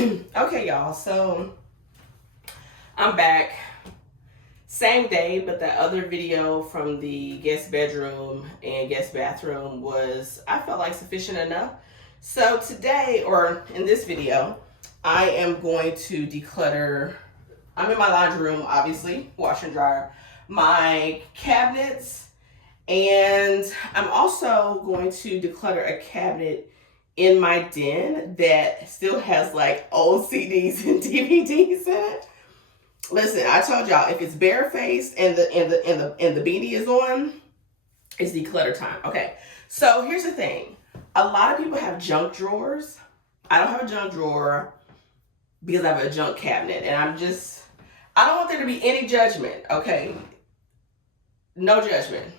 Okay, y'all, so I'm back. Same day, but the other video from the guest bedroom and guest bathroom was, I felt like, sufficient enough. So today, or in this video, I am going to declutter. I'm in my laundry room, obviously, washer and dryer, my cabinets, and I'm also going to declutter a cabinet in my den that still has like old CDs and DVDs in it. Listen, I told y'all, if it's barefaced and the beanie is on, it's declutter time. Okay, so here's the thing. A lot of people have junk drawers. I don't have a junk drawer because I have a junk cabinet, and I don't want there to be any judgment. Okay, no judgment.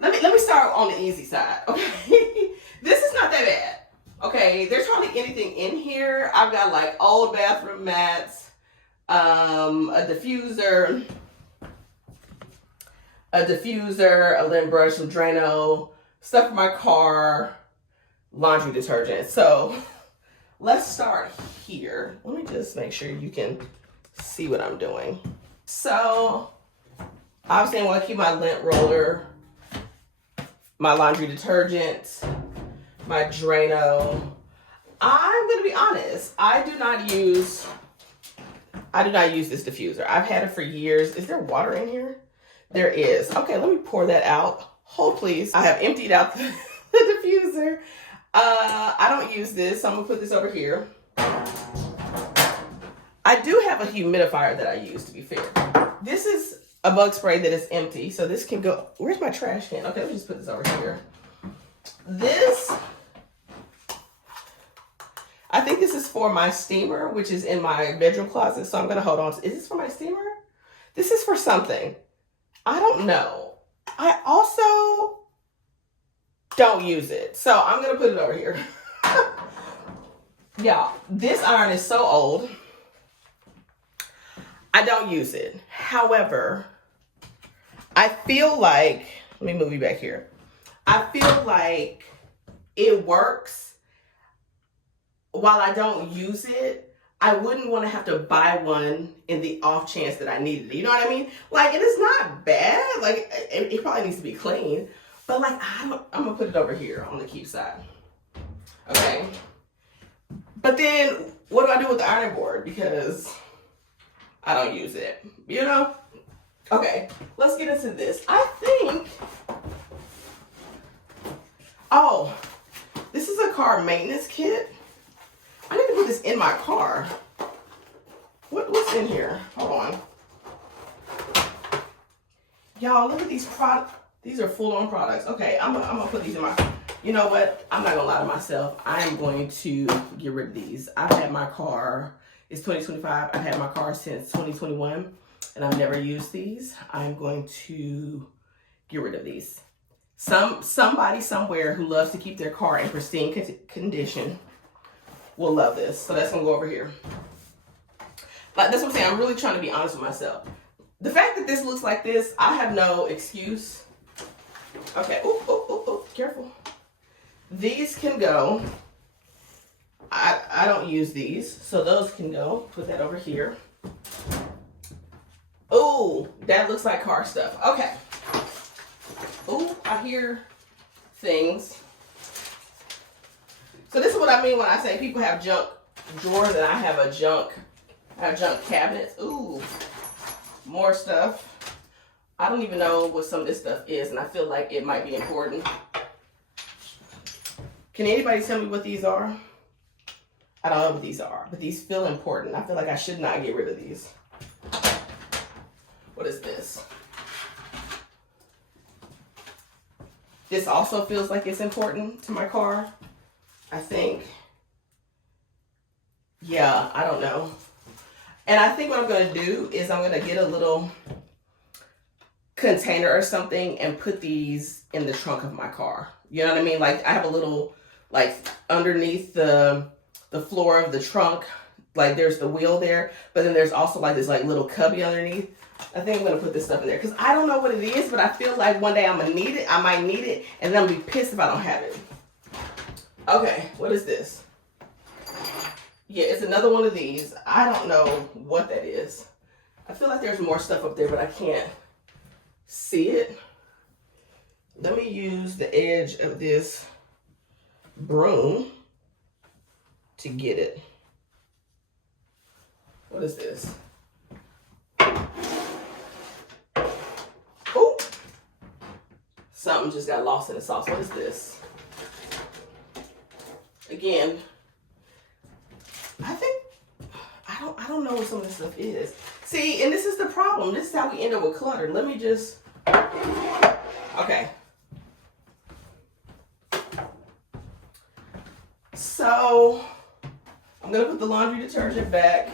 Let me start on the easy side. Okay, this is not that bad. Okay, there's hardly anything in here. I've got like old bathroom mats, a diffuser, a lint brush, some Drano, stuff for my car, laundry detergent. So let's start here. Let me just make sure you can see what I'm doing. So obviously I want to keep my lint roller, my laundry detergent, my Drano. I'm going to be honest. I do not use this diffuser. I've had it for years. Is there water in here? There is. Okay, let me pour that out. Hold please. I have emptied out the diffuser. I don't use this, so I'm going to put this over here. I do have a humidifier that I use, to be fair. This is a bug spray that is empty, so this can go. Where's my trash can? Okay, let me just put this over here. I think this is for my steamer, which is in my bedroom closet, so I'm gonna hold on. Is this for my steamer? This is for something. I don't know. I also don't use it, so I'm gonna put it over here. Y'all, this iron is so old. I don't use it. However, I feel like, let me move you back here. I feel like it works. While I don't use it, I wouldn't want to have to buy one in the off chance that I needed it. You know what I mean? Like, it is not bad. Like, it probably needs to be clean. But like, I'm going to put it over here on the keep side. Okay. But then, what do I do with the ironing board? Because I don't use it, you know? Okay, let's get into this. I think, oh, this is a car maintenance kit. I need to put this in my car. What's in here? Hold on. Y'all, look at these products. These are full-on products. Okay, I'm gonna put these in my, you know what? I'm not gonna lie to myself. I am going to get rid of these. I've had my car, it's 2025. I've had my car since 2021. And I've never used these. I'm going to get rid of these. Somebody somewhere who loves to keep their car in pristine condition will love this. So that's gonna go over here. Like, that's what I'm saying. I'm really trying to be honest with myself. The fact that this looks like this, I have no excuse. Okay, ooh, careful. These can go. I don't use these, so those can go. Put that over here. Oh, that looks like car stuff. Okay. Oh, I hear things. So this is what I mean when I say people have junk drawers and I have junk cabinets. Ooh, more stuff. I don't even know what some of this stuff is, and I feel like it might be important. Can anybody tell me what these are? I don't know what these are, but these feel important. I feel like I should not get rid of these. What is this? This also feels like it's important to my car, I think. Yeah, I don't know. And I think what I'm going to do is I'm going to get a little container or something and put these in the trunk of my car. You know what I mean? Like, I have a little, like, underneath the floor of the trunk, like there's the wheel there, but then there's also like this like little cubby underneath. I think I'm gonna put this stuff in there because I don't know what it is, but I feel like one day I'm gonna need it. I might need it, and then I'm gonna be pissed if I don't have it. Okay, what is this? Yeah, it's another one of these. I don't know what that is. I feel like there's more stuff up there, but I can't see it. Let me use the edge of this broom to get it. What is this? Oh, something just got lost in the sauce. What is this? Again, I don't know what some of this stuff is. See, and this is the problem. This is how we end up with clutter. Let me just, okay. So, I'm gonna put the laundry detergent back.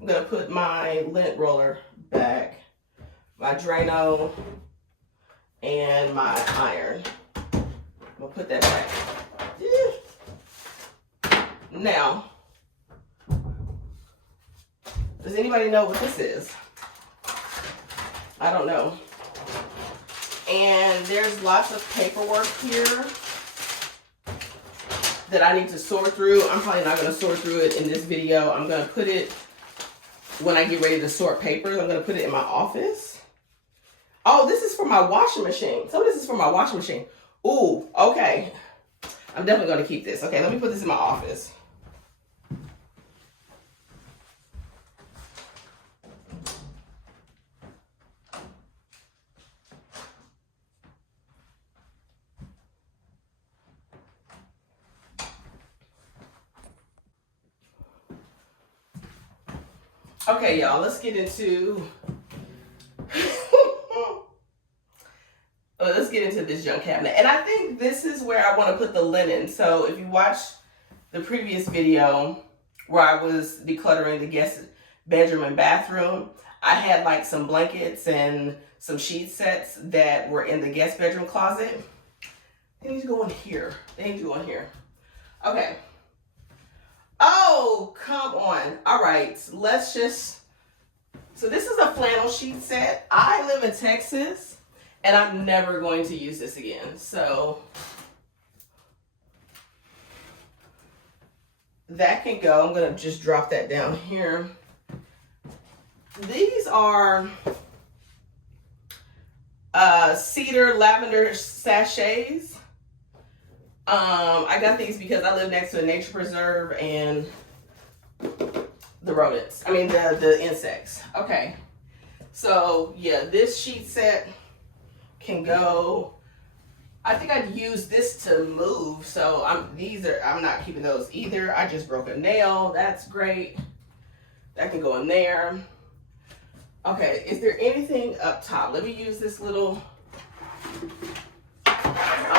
I'm gonna put my lint roller back, my Drano, and my iron. I'm gonna put that back. Now, does anybody know what this is? I don't know. And there's lots of paperwork here that I need to sort through. I'm probably not going to sort through it in this video. I'm going to put it, when I get ready to sort papers, I'm going to put it in my office. Oh, this is for my washing machine. Some of this is for my washing machine. Ooh, okay. I'm definitely going to keep this. Okay, let me put this in my office. Okay, y'all, let's get into this junk cabinet. And I think this is where I want to put the linen. So if you watched the previous video where I was decluttering the guest bedroom and bathroom, I had like some blankets and some sheet sets that were in the guest bedroom closet. They need to go in here. They need to go in here. Okay. Oh, come on. All right, let's just, so this is a flannel sheet set. I live in Texas and I'm never going to use this again. So that can go. I'm going to just drop that down here. These are cedar lavender sachets. I got these because I live next to a nature preserve and the rodents. I mean the insects. Okay. So yeah, this sheet set can go. I think I'd use this to move. So I'm not keeping those either. I just broke a nail. That's great. That can go in there. Okay, is there anything up top? Let me use this little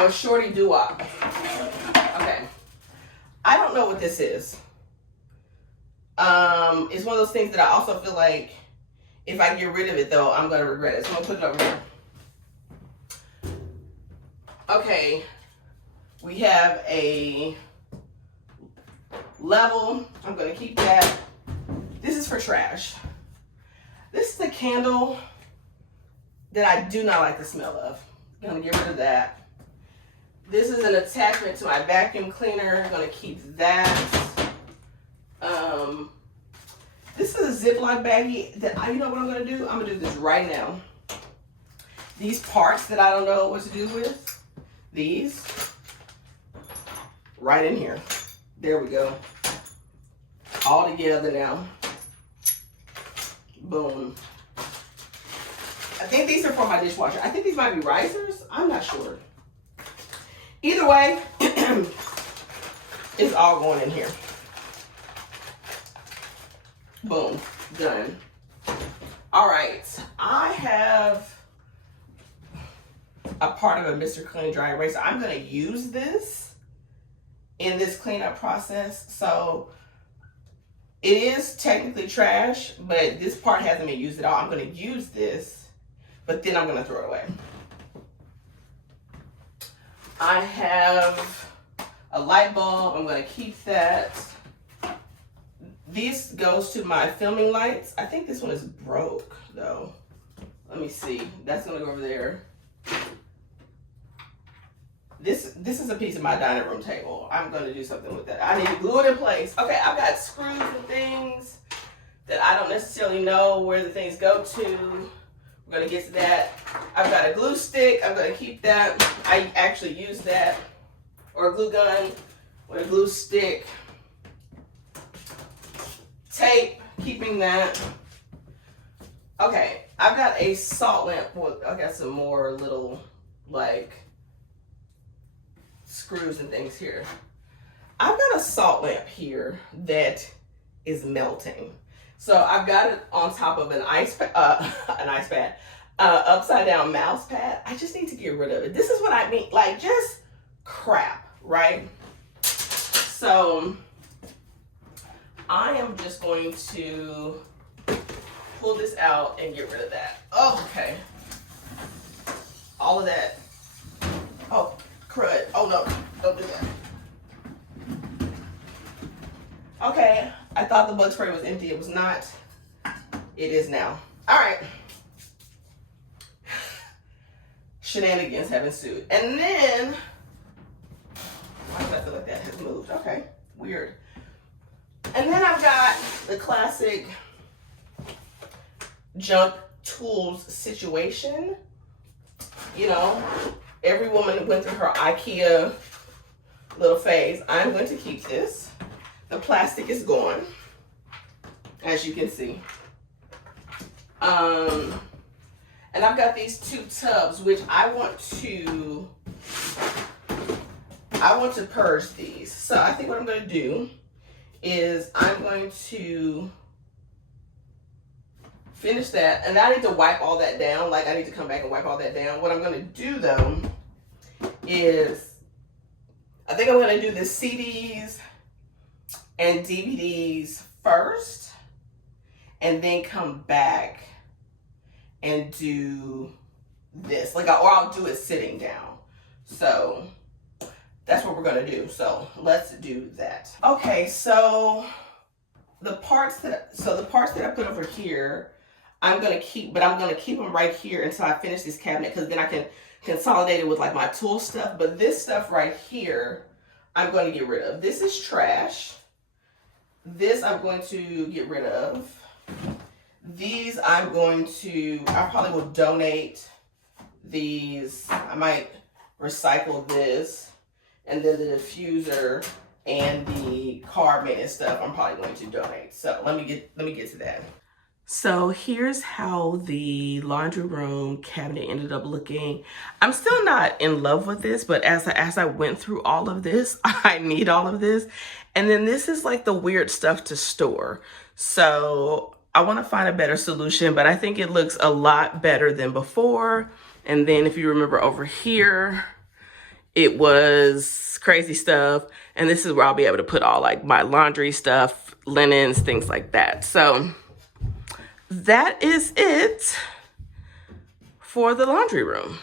shorty doo-wop. Okay. I don't know what this is. It's one of those things that I also feel like if I get rid of it though, I'm gonna regret it. So I'm gonna put it over here. Okay. We have a level. I'm gonna keep that. This is for trash. This is a candle that I do not like the smell of. I'm gonna get rid of that. This is an attachment to my vacuum cleaner. I'm gonna keep that. This is a Ziploc baggie that you know what I'm gonna do? I'm gonna do this right now. These parts that I don't know what to do with, these, right in here. There we go. All together now. Boom. I think these are for my dishwasher. I think these might be risers. I'm not sure. Either way, it's all going in here. Boom. Done. All right. I have a part of a Mr. Clean Dry Eraser. I'm going to use this in this cleanup process. So it is technically trash, but this part hasn't been used at all. I'm going to use this, but then I'm going to throw it away. I have a light bulb. I'm going to keep that. This goes to my filming lights. I think this one is broke though. Let me see. That's going to go over there. this is a piece of my dining room table. I'm going to do something with that. I need to glue it in place. Okay, I've got screws and things that I don't necessarily know where the things go to. We're going to get to that. I've got a glue stick. I'm going to keep that. I actually use that. Or a glue gun with a glue stick. Tape, keeping that. Okay, I've got a salt lamp. Well, I've got some more little, like, screws and things here. I've got a salt lamp here that is melting. So I've got it on top of an upside down mouse pad. I just need to get rid of it. This is what I mean, like just crap, right? So I am just going to pull this out and get rid of that. Oh, okay. All of that. Oh, crud. Oh no, don't do that. Okay, I thought the bug spray was empty. It was not. It is now. All right. Shenanigans have ensued. And then, why does I feel like that has moved? Okay, weird. And then I've got the classic junk tools situation. You know, every woman went through her IKEA little phase. I'm going to keep this. The plastic is gone, as you can see. And I've got these 2 tubs, which I want to purge these. So I think what I'm going to do is I'm going to finish that, and I need to wipe all that down. Like, I need to come back and wipe all that down. What I'm going to do though is I think I'm going to do the CDs and DVDs first, and then come back and do this, like, or I'll do it sitting down. So that's what we're gonna do. So let's do that. Okay, so the parts that I put over here, I'm gonna keep, but I'm gonna keep them right here until I finish this cabinet, because then I can consolidate it with like my tool stuff. But this stuff right here, I'm going to get rid of. This is trash. This I'm going to get rid of. These I probably will donate these. I might recycle this. And then the diffuser and the carpet and stuff I'm probably going to donate. So let me get to that. So here's how the laundry room cabinet ended up looking. I'm still not in love with this, but as I went through all of this, I need all of this. And then this is like the weird stuff to store. So I want to find a better solution, but I think it looks a lot better than before. And then if you remember over here, it was crazy stuff. And this is where I'll be able to put all like my laundry stuff, linens, things like that. So that is it for the laundry room.